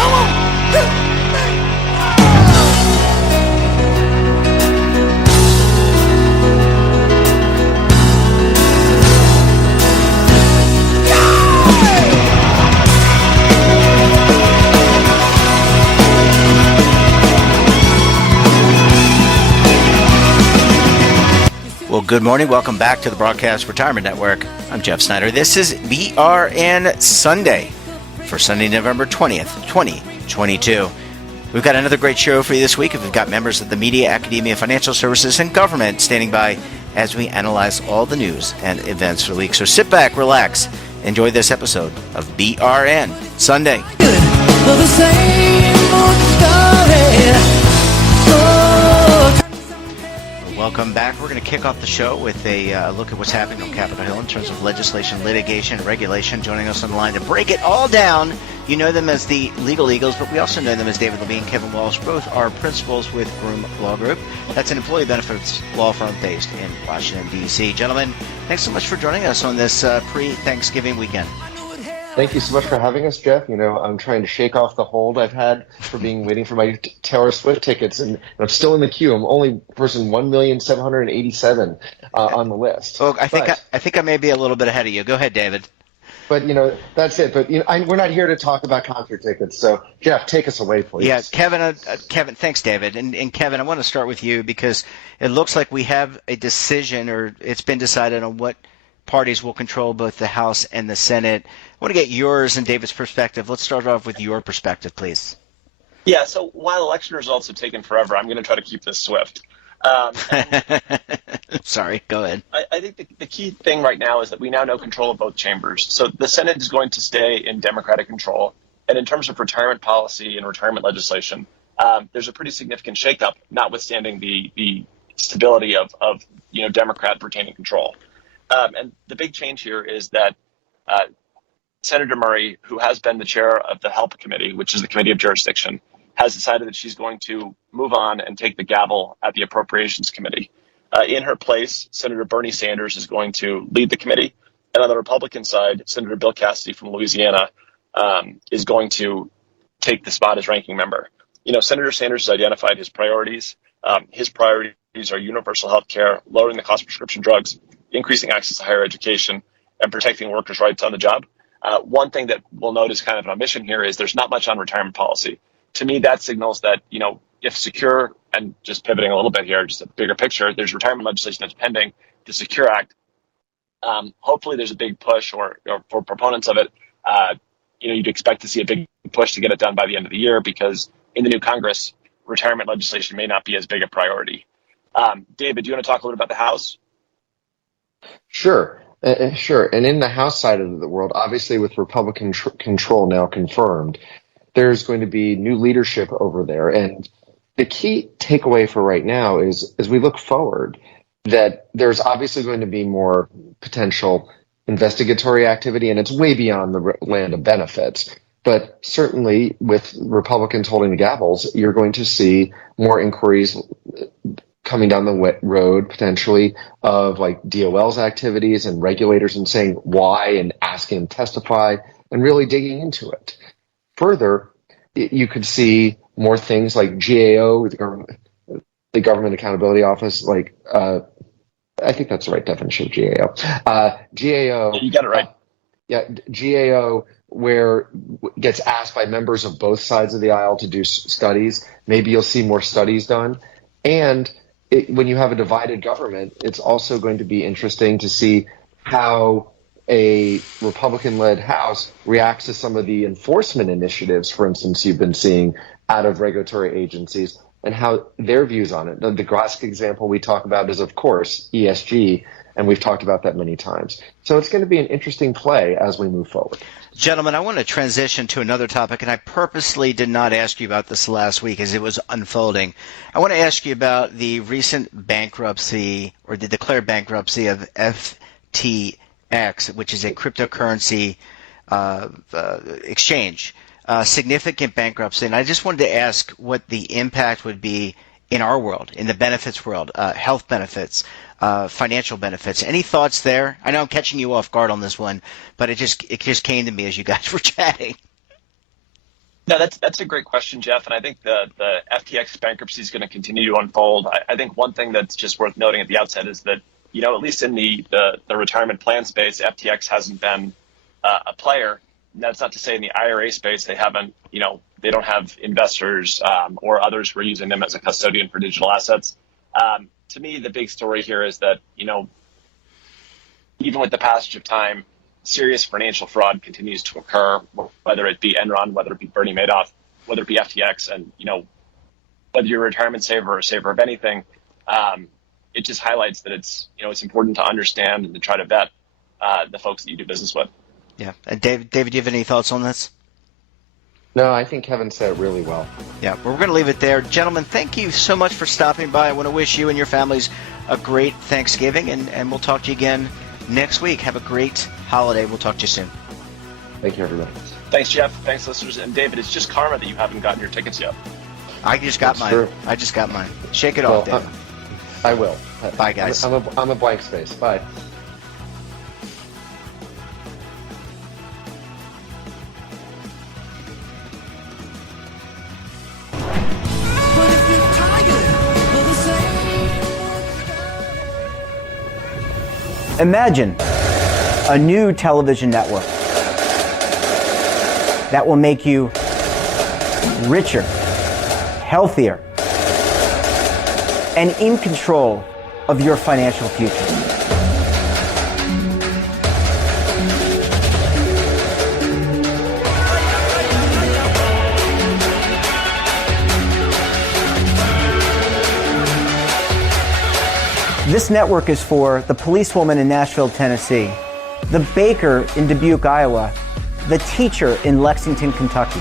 Come on. Well, good morning. Welcome back to the Broadcast Retirement Network. I'm Jeff Snyder. This is BRN Sunday for Sunday, November 20th, 2022. We've got another great show for you this week. We've got members of the media, academia, financial services, and government standing by as we analyze all the news and events for the week. So sit back, relax, enjoy this episode of BRN Sunday. Welcome back. We're going to kick off the show with a look at what's happening on Capitol Hill in terms of legislation, litigation, regulation. Joining us on the line to break it all down, you know them as the Legal Eagles, but we also know them as David Levine and Kevin Walsh. Both are principals with Groom Law Group. That's an employee benefits law firm based in Washington, D.C. Gentlemen, thanks so much for joining us on this pre-Thanksgiving weekend. Thank you so much for having us, Jeff. You know, I'm trying to shake off the hold I've had for waiting for my Taylor Swift tickets, and I'm still in the queue. I'm only person 1,787,000 on the list. Well, I think I may be a little bit ahead of you. Go ahead, David. But that's it. But we're not here to talk about concert tickets. So, Jeff, take us away, please. Yeah, Kevin. Thanks, David. And Kevin, I want to start with you because it looks like we have a decision, or it's been decided on what parties will control both the House and the Senate. I want to get yours and David's perspective. Let's start off with your perspective, please. Yeah, so while election results have taken forever, I'm going to try to keep this swift. Sorry, go ahead. I think the key thing right now is that we now know control of both chambers. So the Senate is going to stay in Democratic control. And in terms of retirement policy and retirement legislation, there's a pretty significant shakeup, notwithstanding the stability of Democrat retaining control. And the big change here is that Senator Murray, who has been the chair of the HELP Committee, which is the Committee of Jurisdiction, has decided that she's going to move on and take the gavel at the Appropriations Committee. In her place, Senator Bernie Sanders is going to lead the committee. And on the Republican side, Senator Bill Cassidy from Louisiana is going to take the spot as ranking member. Senator Sanders has identified his priorities. His priorities are universal health care, lowering the cost of prescription drugs, increasing access to higher education, and protecting workers' rights on the job. One thing that we'll note is kind of an omission here is there's not much on retirement policy. To me, that signals that, if secure, and just pivoting a little bit here, just a bigger picture, there's retirement legislation that's pending, the Secure Act. Hopefully there's a big push or for proponents of it, you'd expect to see a big push to get it done by the end of the year because in the new Congress, retirement legislation may not be as big a priority. David, do you want to talk a little bit about the House? Sure. Sure. And in the House side of the world, obviously with Republican control now confirmed, there's going to be new leadership over there. And the key takeaway for right now is, as we look forward, that there's obviously going to be more potential investigatory activity, and it's way beyond the land of benefits. But certainly with Republicans holding the gavels, you're going to see more inquiries coming down the road potentially of like DOL's activities and regulators and saying why and asking them to testify and really digging into it. Further, you could see more things like GAO, the Government Accountability Office, like I think that's the right definition of GAO. GAO. You got it right. GAO, where gets asked by members of both sides of the aisle to do studies. Maybe you'll see more studies done. And when you have a divided government, it's also going to be interesting to see how a Republican-led House reacts to some of the enforcement initiatives, for instance, you've been seeing out of regulatory agencies and how their views on it. The classic example we talk about is, of course, ESG, and we've talked about that many times. So it's going to be an interesting play as we move forward. Gentlemen, I want to transition to another topic, and I purposely did not ask you about this last week as it was unfolding. I want to ask you about the recent bankruptcy or the declared bankruptcy of FTX, which is a cryptocurrency exchange. Significant bankruptcy, and I just wanted to ask what the impact would be in our world, in the benefits world, health benefits, financial benefits. Any thoughts there? I know I'm catching you off guard on this one, but it just came to me as you guys were chatting. No, that's a great question, Jeff. And I think the FTX bankruptcy is going to continue to unfold. I think one thing that's just worth noting at the outset is that, at least in the retirement plan space, FTX hasn't been a player. And that's not to say in the IRA space they haven't, they don't have investors or others who are using them as a custodian for digital assets. To me, the big story here is that, even with the passage of time, serious financial fraud continues to occur, whether it be Enron, whether it be Bernie Madoff, whether it be FTX, and whether you're a retirement saver or a saver of anything, it just highlights that it's important to understand and to try to vet the folks that you do business with. Yeah, and David, do you have any thoughts on this? No, I think Kevin said it really well. Yeah, well, we're going to leave it there. Gentlemen, thank you so much for stopping by. I want to wish you and your families a great Thanksgiving, and we'll talk to you again next week. Have a great holiday. We'll talk to you soon. Thank you, everybody. Thanks, Jeff. Thanks, listeners. And David, it's just karma that you haven't gotten your tickets yet. I just got mine. True. I just got mine. Shake it off, David. I will. Bye, guys. I'm a blank space. Bye. Imagine a new television network that will make you richer, healthier, and in control of your financial future. This network is for the policewoman in Nashville, Tennessee, the baker in Dubuque, Iowa, the teacher in Lexington, Kentucky.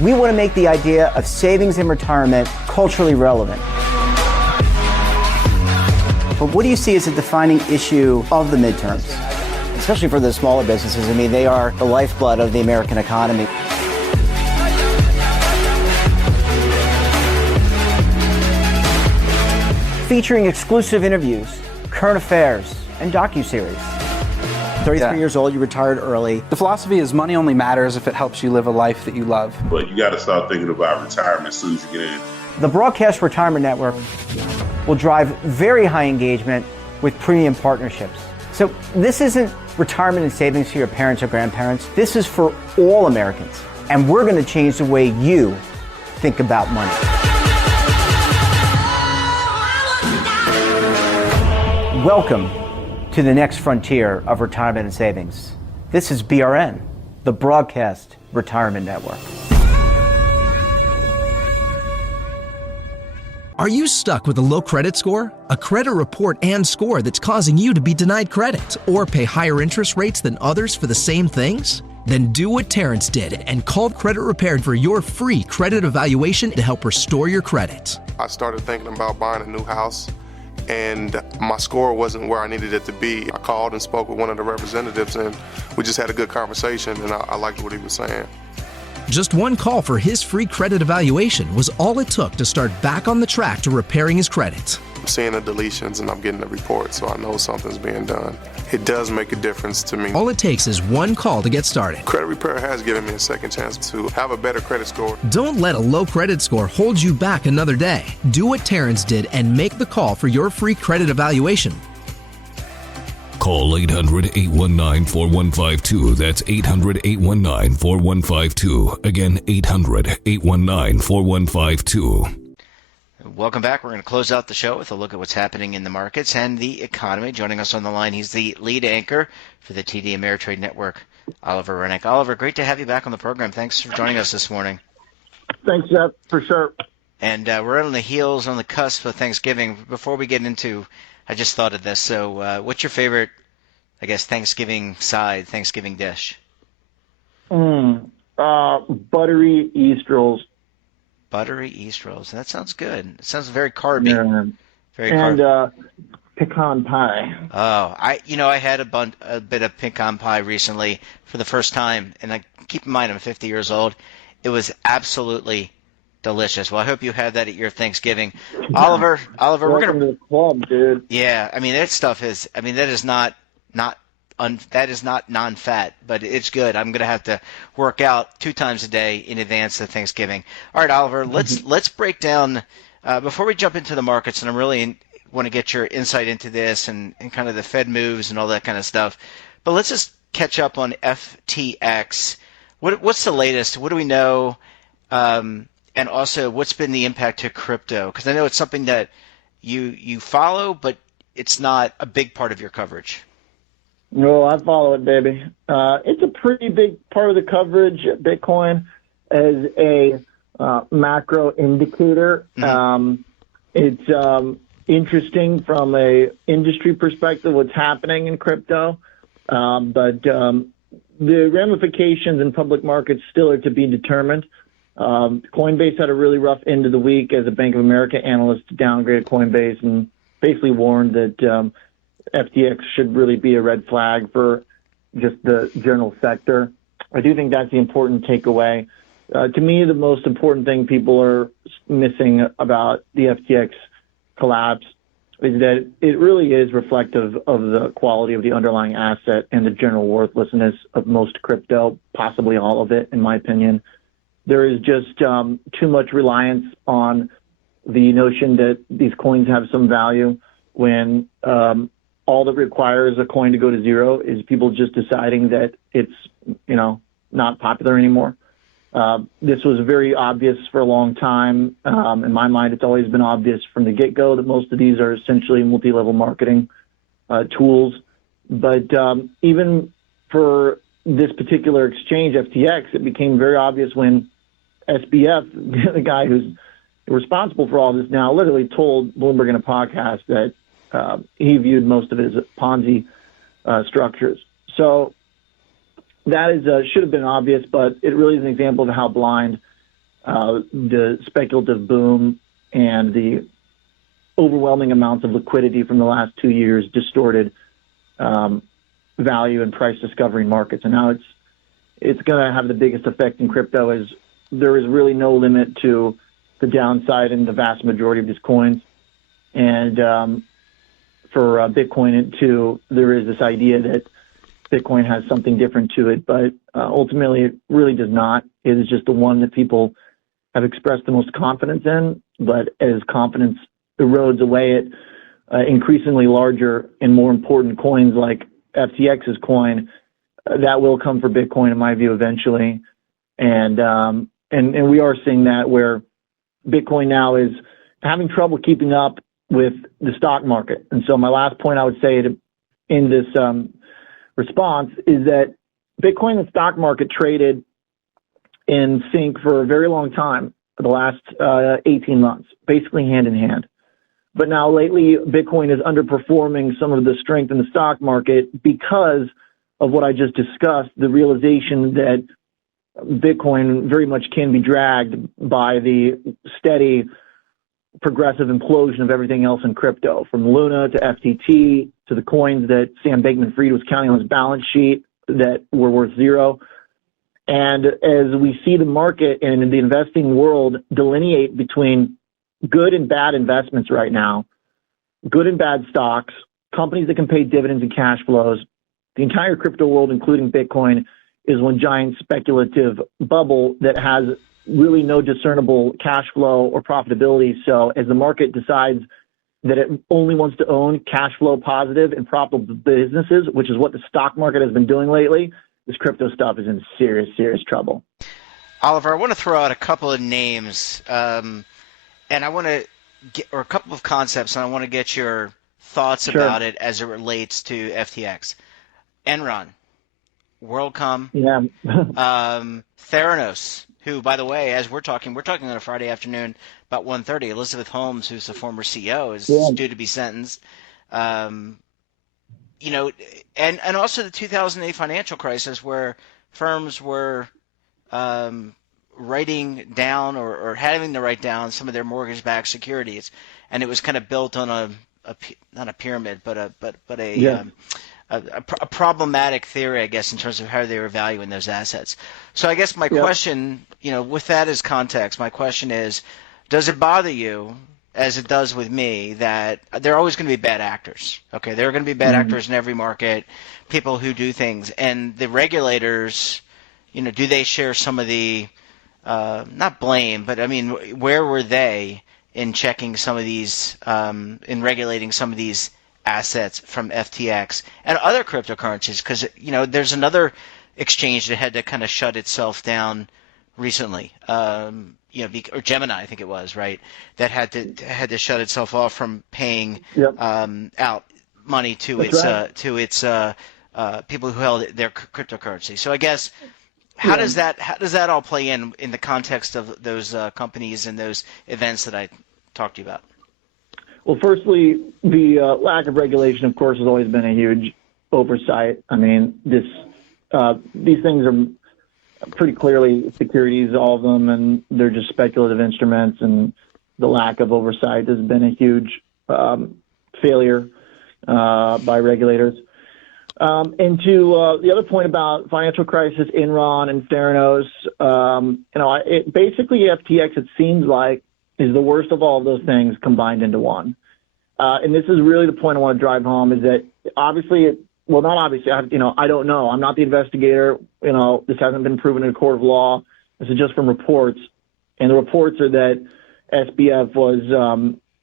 We want to make the idea of savings and retirement culturally relevant. But what do you see as a defining issue of the midterms? Especially for the smaller businesses. I mean, they are the lifeblood of the American economy. Featuring exclusive interviews, current affairs, and docuseries. 33 years old, you retired early. The philosophy is money only matters if it helps you live a life that you love. But you got to start thinking about retirement as soon as you get in. The Broadcast Retirement Network will drive very high engagement with premium partnerships. So this isn't retirement and savings for your parents or grandparents. This is for all Americans. And we're going to change the way you think about money. Welcome to the next frontier of retirement and savings. This is BRN, the Broadcast Retirement Network. Are you stuck with a low credit score? A credit report and score that's causing you to be denied credit or pay higher interest rates than others for the same things? Then do what Terrence did and call Credit Repaired for your free credit evaluation to help restore your credit. I started thinking about buying a new house, and my score wasn't where I needed it to be. I called and spoke with one of the representatives, and we just had a good conversation, and I liked what he was saying. Just one call for his free credit evaluation was all it took to start back on the track to repairing his credit. I'm seeing the deletions, and I'm getting the report, so I know something's being done. It does make a difference to me. All it takes is one call to get started. Credit Repair has given me a second chance to have a better credit score. Don't let a low credit score hold you back another day. Do what Terrence did and make the call for your free credit evaluation. Call 800-819-4152. That's 800-819-4152. Again, 800-819-4152. Welcome back. We're going to close out the show with a look at what's happening in the markets and the economy. Joining us on the line, he's the lead anchor for the TD Ameritrade Network, Oliver Renick. Oliver, great to have you back on the program. Thanks for joining us this morning. Thanks, Jeff, for sure. And we're on the heels, on the cusp of Thanksgiving. Before we get into, I just thought of this. So what's your favorite, I guess, Thanksgiving side, Thanksgiving dish? Buttery East rolls. Buttery East rolls. That sounds good. It sounds very carby. Yeah. Very carby. And pecan pie. Oh, I had a bit of pecan pie recently for the first time, and keep in mind I'm 50 years old. It was absolutely delicious. Well, I hope you had that at your Thanksgiving. Oliver, Welcome we're gonna to the club, dude. Yeah, I mean that stuff is. I mean that is not not non-fat, but it's good. I'm going to have to work out 2 times a day in advance of Thanksgiving. All right, Oliver, let's break down before we jump into the markets, and I'm really want to get your insight into this and kind of the Fed moves and all that kind of stuff. But let's just catch up on FTX. What's the latest? What do we know? And also, what's been the impact to crypto? Because I know it's something that you follow, but it's not a big part of your coverage. No, I follow it, baby. It's a pretty big part of the coverage. Bitcoin as a macro indicator. Mm-hmm. It's interesting from a industry perspective what's happening in crypto, but the ramifications in public markets still are to be determined. Coinbase had a really rough end of the week as a Bank of America analyst downgraded Coinbase and basically warned that FTX should really be a red flag for just the general sector. I do think that's the important takeaway. To me, the most important thing people are missing about the FTX collapse is that it really is reflective of the quality of the underlying asset and the general worthlessness of most crypto, possibly all of it, in my opinion. There is just too much reliance on the notion that these coins have some value when all that requires a coin to go to zero is people just deciding that it's, not popular anymore. This was very obvious for a long time. In my mind, it's always been obvious from the get-go that most of these are essentially multi-level marketing tools. But even for this particular exchange, FTX, it became very obvious when SBF, the guy who's responsible for all this now, literally told Bloomberg in a podcast that he viewed most of it as Ponzi structures. So that is should have been obvious, but it really is an example of how blind the speculative boom and the overwhelming amounts of liquidity from the last 2 years distorted value and price discovery in markets. And now it's going to have the biggest effect in crypto as there is really no limit to the downside in the vast majority of these coins. And for Bitcoin, too, there is this idea that Bitcoin has something different to it, but ultimately it really does not. It is just the one that people have expressed the most confidence in, but as confidence erodes away at increasingly larger and more important coins like FTX's coin, that will come for Bitcoin, in my view, eventually. And we are seeing that where Bitcoin now is having trouble keeping up with the stock market. And so my last point I would say in this response is that Bitcoin and the stock market traded in sync for a very long time, for the last 18 months, basically hand in hand. But now lately, Bitcoin is underperforming some of the strength in the stock market because of what I just discussed, the realization that Bitcoin very much can be dragged by the steady progressive implosion of everything else in crypto, from Luna to FTT to the coins that Sam Bankman-Fried was counting on his balance sheet that were worth zero. And as we see the market and the investing world delineate between good and bad investments right now, good and bad stocks, companies that can pay dividends and cash flows, the entire crypto world, including Bitcoin, is one giant speculative bubble that has really no discernible cash flow or profitability. So as the market decides that it only wants to own cash flow positive and profitable businesses, which is what the stock market has been doing lately, this crypto stuff is in serious, serious trouble. Oliver, I want to throw out a couple of names, and I want to get, or a couple of concepts, and I want to get your thoughts about it as it relates to FTX. Enron, WorldCom, Theranos, who, by the way, as we're talking on a Friday afternoon about 1:30. Elizabeth Holmes, who's the former CEO, is due to be sentenced. And also the 2008 financial crisis, where firms were writing down or having to write down some of their mortgage-backed securities, and it was kind of built on not a pyramid, but a problematic theory, I guess, in terms of how they were valuing those assets. So I guess my question, with that as context, my question is, does it bother you as it does with me, that there are always going to be bad actors. Okay, there are going to be bad actors in every market, people who do things, and the regulators, do they share some of the not blame, but I mean, where were they in checking some of these, in regulating some of these assets from FTX and other cryptocurrencies? Because there's another exchange that had to kind of shut itself down recently. Or Gemini, I think it was, right? That had to shut itself off from paying out money to its people who held their cryptocurrency. So I guess how does that all play in the context of those companies and those events that I talked to you about? Well, firstly, the lack of regulation, of course, has always been a huge oversight. I mean, these things are pretty clearly securities, all of them, and they're just speculative instruments, and the lack of oversight has been a huge failure by regulators. And to the other point about financial crisis, Enron and Theranos, basically FTX, it seems like, is the worst of all of those things combined into one. And this is really the point I want to drive home, is that obviously, well, not obviously, I don't know. I'm not the investigator. This hasn't been proven in a court of law. This is just from reports. And the reports are that SBF was,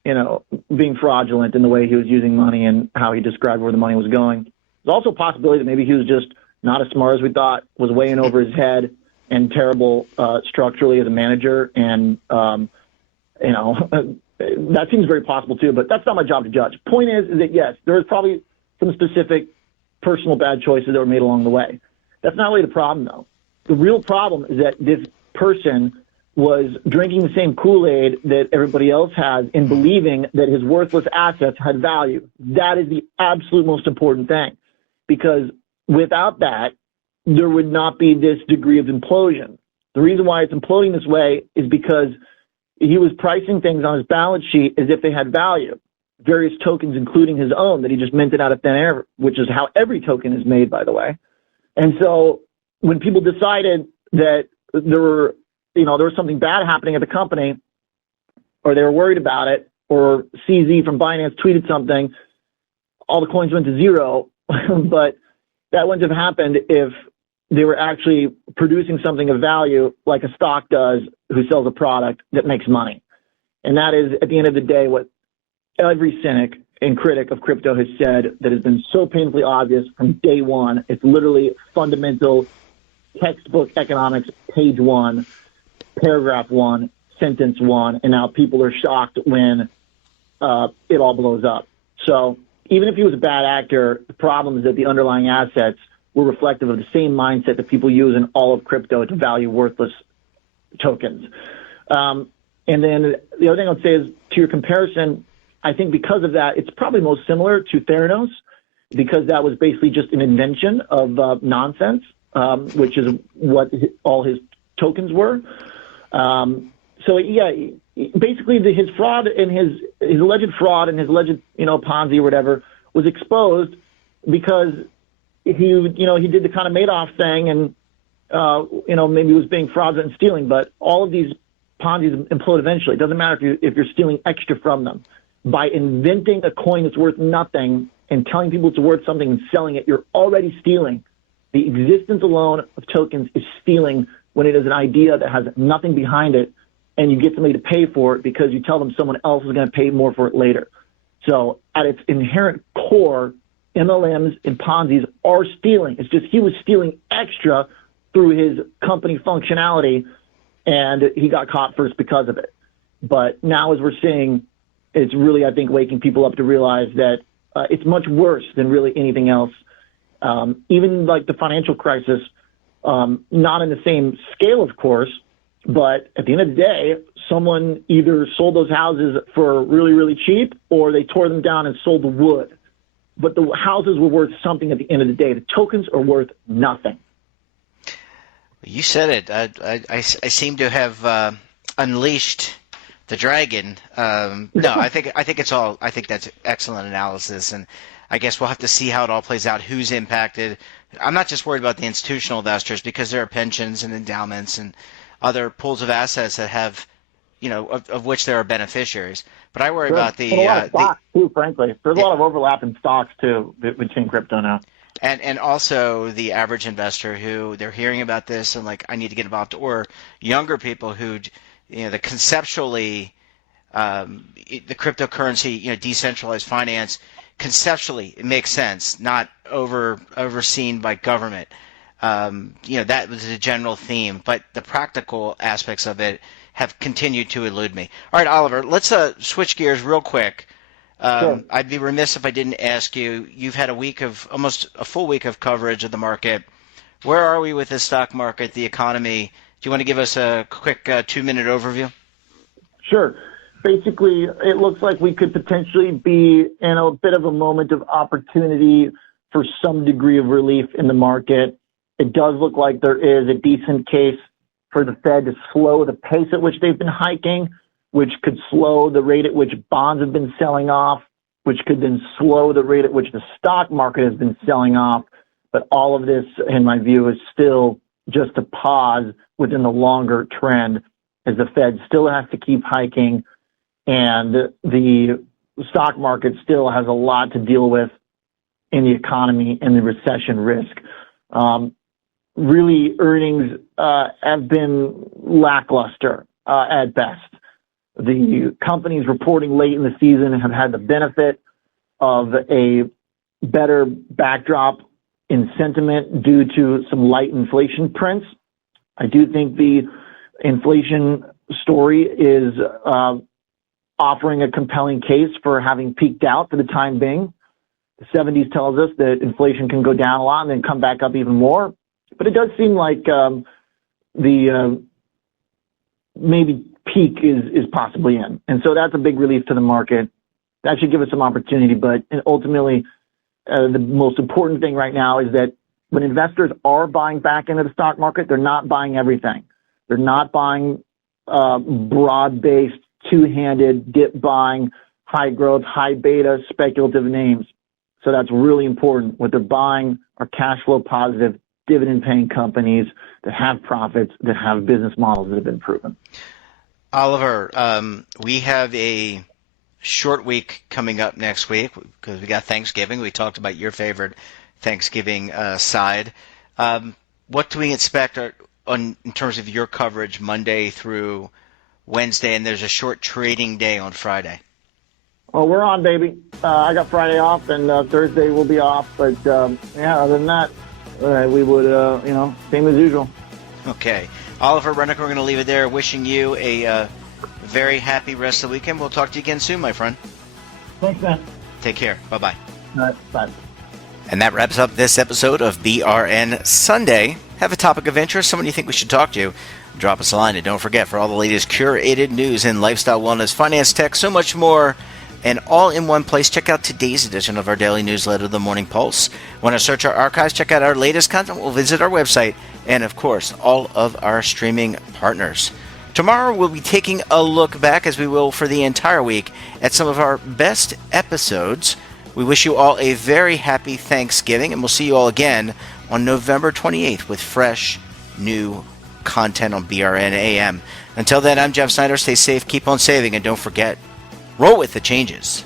being fraudulent in the way he was using money and how he described where the money was going. There's also a possibility that maybe he was just not as smart as we thought, was way in over his head and terrible structurally as a manager. And, that seems very possible too, but that's not my job to judge. Point is that, yes, there was probably some specific personal bad choices that were made along the way. That's not really the problem, though. The real problem is that this person was drinking the same Kool-Aid that everybody else has in believing that his worthless assets had value. That is the absolute most important thing, because without that, there would not be this degree of implosion. The reason why it's imploding this way is because he was pricing things on his balance sheet as if they had value, various tokens, including his own, that he just minted out of thin air, which is how every token is made, by the way. And so when people decided that there was something bad happening at the company, or they were worried about it, or CZ from Binance tweeted something, all the coins went to zero. But that wouldn't have happened if they were actually producing something of value like a stock does who sells a product that makes money. And that is, at the end of the day, what every cynic and critic of crypto has said that has been so painfully obvious from day one. It's literally fundamental textbook economics, page 1, paragraph 1, sentence 1, and now people are shocked when it all blows up. So even if he was a bad actor, the problem is that the underlying assets were reflective of the same mindset that people use in all of crypto to value worthless tokens. And then the other thing I would say is, to your comparison, I think because of that, it's probably most similar to Theranos, because that was basically just an invention of nonsense, which is what all his tokens were. Basically his fraud and his alleged fraud and his alleged, Ponzi or whatever was exposed because he did the kind of Madoff thing and, maybe was being fraudulent and stealing, but all of these Ponzi's implode eventually. It doesn't matter if you're stealing extra from them. By inventing a coin that's worth nothing and telling people it's worth something and selling it, you're already stealing. The existence alone of tokens is stealing when it is an idea that has nothing behind it, and you get somebody to pay for it because you tell them someone else is going to pay more for it later. So at its inherent core, MLMs and Ponzi's are stealing. It's just he was stealing extra through his company functionality, and he got caught first because of it. But now, as we're seeing, it's really, I think, waking people up to realize that it's much worse than really anything else. Even like the financial crisis, not in the same scale, of course, but at the end of the day, someone either sold those houses for really, really cheap, or they tore them down and sold the wood. But the houses were worth something at the end of the day. The tokens are worth nothing. You said it. I seem to have unleashed the dragon. No, I think that's excellent analysis, and I guess we'll have to see how it all plays out. Who's impacted? I'm not just worried about the institutional investors, because there are pensions and endowments and other pools of assets that have of which there are beneficiaries. But I worry Sure. about And a lot of stocks too, frankly. There's a lot of overlap in stocks too between crypto now. And also the average investor who they're hearing about this and like, I need to get involved, or younger people who, the conceptually, the cryptocurrency, decentralized finance, conceptually it makes sense, not overseen by government. That was a general theme, but the practical aspects of it have continued to elude me. All right, Oliver, let's switch gears real quick. Sure. I'd be remiss if I didn't ask you. You've had almost a full week of coverage of the market. Where are we with the stock market, the economy? Do you want to give us a quick 2-minute overview? Sure. Basically, it looks like we could potentially be in a bit of a moment of opportunity for some degree of relief in the market. It does look like there is a decent case for the Fed to slow the pace at which they've been hiking, which could slow the rate at which bonds have been selling off, which could then slow the rate at which the stock market has been selling off. But all of this, in my view, is still just a pause within the longer trend, as the Fed still has to keep hiking and the stock market still has a lot to deal with in the economy and the recession risk. Really, earnings have been lackluster at best. The companies reporting late in the season have had the benefit of a better backdrop in sentiment due to some light inflation prints. I do think the inflation story is offering a compelling case for having peaked out for the time being. The 70s tells us that inflation can go down a lot and then come back up even more. But it does seem like the maybe peak is possibly in. And so that's a big relief to the market. That should give us some opportunity. But ultimately, the most important thing right now is that when investors are buying back into the stock market, they're not buying everything. They're not buying broad-based, two-handed, dip buying, high growth, high beta, speculative names. So that's really important. What they're buying are cash flow positive, dividend-paying companies that have profits, that have business models that have been proven. Oliver, we have a short week coming up next week because we got Thanksgiving. We talked about your favorite Thanksgiving side. What do we expect in terms of your coverage Monday through Wednesday, and there's a short trading day on Friday? Well, we're on, baby. I got Friday off, and Thursday will be off. But, other than that, we would, same as usual. Okay. Oliver, Renick, we're going to leave it there. Wishing you a very happy rest of the weekend. We'll talk to you again soon, my friend. Thanks, man. Take care. Bye-bye. All right, bye. And that wraps up this episode of BRN Sunday. Have a topic of interest, someone you think we should talk to, drop us a line. And don't forget, for all the latest curated news in lifestyle, wellness, finance, tech, so much more, and all in one place, check out today's edition of our daily newsletter, The Morning Pulse. Want to search our archives, check out our latest content, we'll visit our website, and of course, all of our streaming partners. Tomorrow, we'll be taking a look back, as we will for the entire week, at some of our best episodes. We wish you all a very happy Thanksgiving, and we'll see you all again on November 28th with fresh, new content on BRN AM. Until then, I'm Jeff Snyder. Stay safe, keep on saving, and don't forget, roll with the changes.